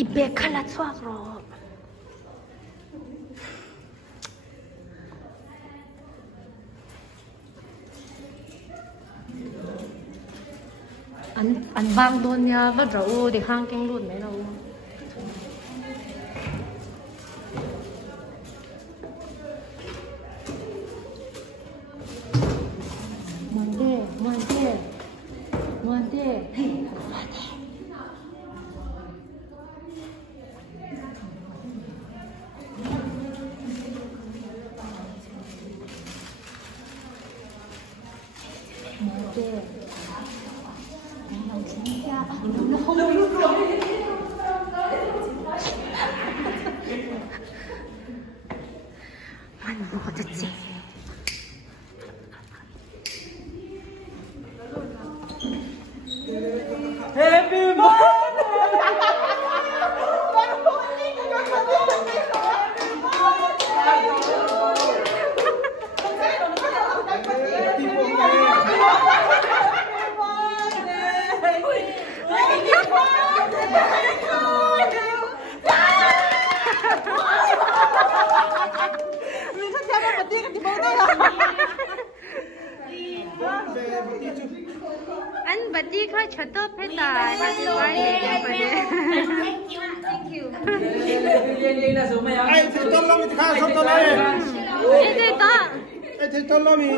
Ibe kala chuak ro. An bang don ya va ro de hang keng lut me lo. Monte. Hey, Monte. Happy Anh Bati khai chợ tớp hết tài. Happy birthday. Thank you. Ai thì tôi làm khá không tôi nói. Ê thế ta. Ai thì tôi làm gì?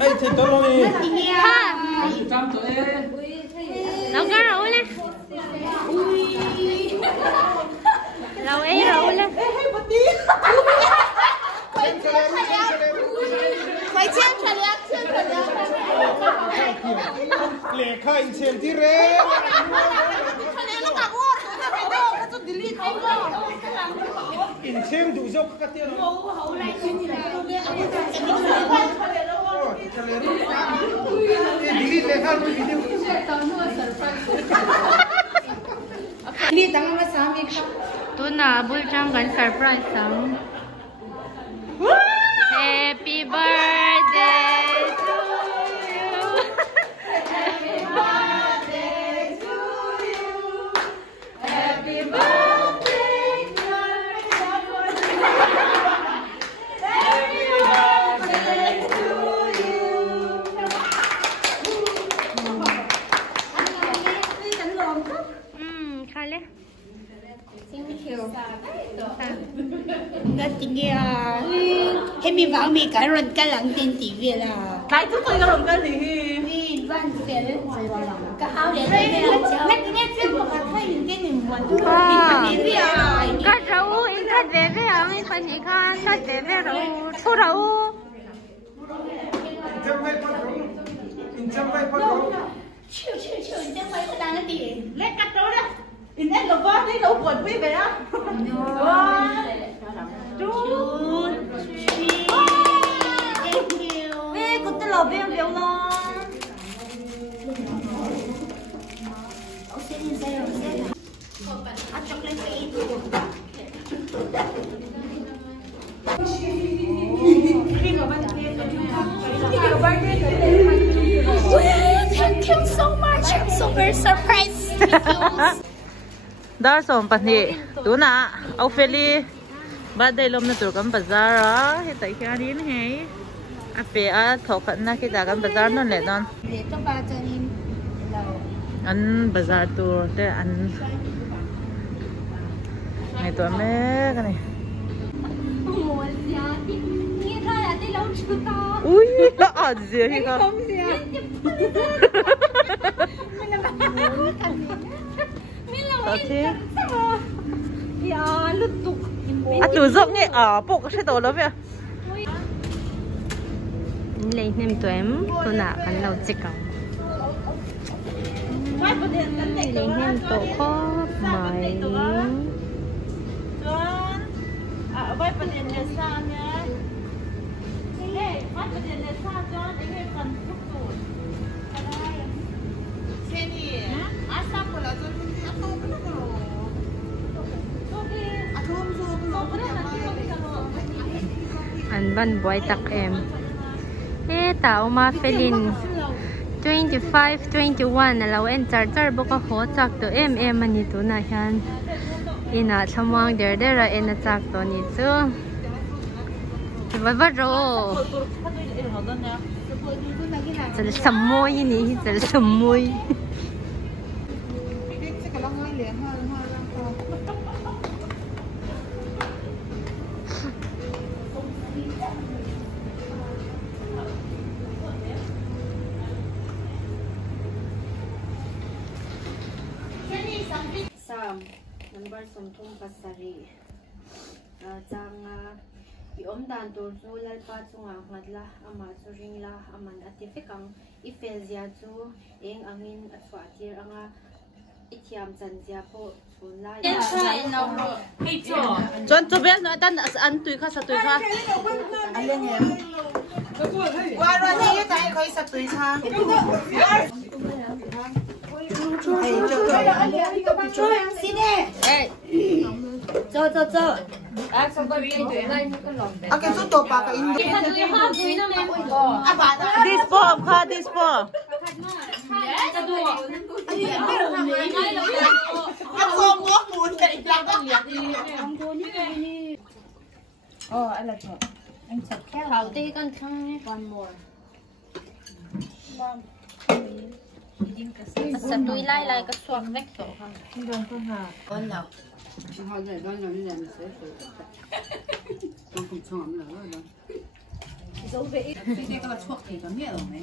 Ai thì tôi làm gì? Ha. Lâu cái rồi lên. Lâu ấy rồi lên. Phải chen trở lại. Lệ khai tiền thì rẻ. Nó cả út, nó cho delete không? In xem đủ dốc các tiền. Delete lệ khai video. Delete tăng nó sao mi khắp. Tôi na buổi trăng gần surprise xong. Happy birthday to you. Happy birthday to you. Happy birthday to you. Happy birthday to you. Khai lên. Thank you. Nó chính là hay mi vào mi cái rồi cái lăng tiền tỷ về là cái thứ tôi làm cái gì đi văn tiền đấy cái áo để đây là nghe phim mà thấy những cái niềm vui Cắt rau in cắt về à mình phải chỉ cắt về rau thu rau chịu chẳng phải có đang cái gì lấy cắt rau đó in em là vót thấy đâu buồn quý vậy á thank you ê cô tôi làm việc việc lo thank you so much I'm so very surprised đó xong bạn thì tú nè ông Feli bắt đây lom na tur kan bazar á hiện tại khi anh hay à pe à thọ khẩn na khi ta kan bazar non lệ non để cho ba cho nên anh bazar tour để anh ngày tuổi mẹ cái này ui à gì vậy con sao thế à từ rộng nghe ở bộ cái xe tổ đó vậy lấy nem tuém tôi nã ăn lâu chỉ cầu lấy nem tổ kho mày à vậy phần tiền là sao nhá hey vậy phần tiền là sao cho anh em phần thuốc rồi thế nhỉ à sao của là tôi ăn bánh bói tắc em ê tao ma felin 25, 21 na lau en char boka ho chak to em ani tu na hian ina thamang der en a chak to ni chu va ro chal samoy ni chal samoy number somthing pasari chang iom dan tur chu lalpa chunga ngatla ama chu ringla aman atifekang ifezia chu eng angin achwa tir anga ithiam chanjia po chunla chon to bel no tan an tui kha sa tui kha qua rồi đi cái khơi sạch tùy tha xin nè cho cái số tổ bạc cái this form kha this form không có muốn chạy lắm anh là chọn anh chọn khéo hậu tí con không one more sa tui lai cái suak vek so con nào dấu vẽ cái là chuột thì có nghĩa rồi mấy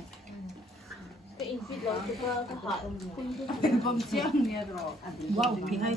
cái in fit rồi cái họ không chiang nghe rồi wow thì hay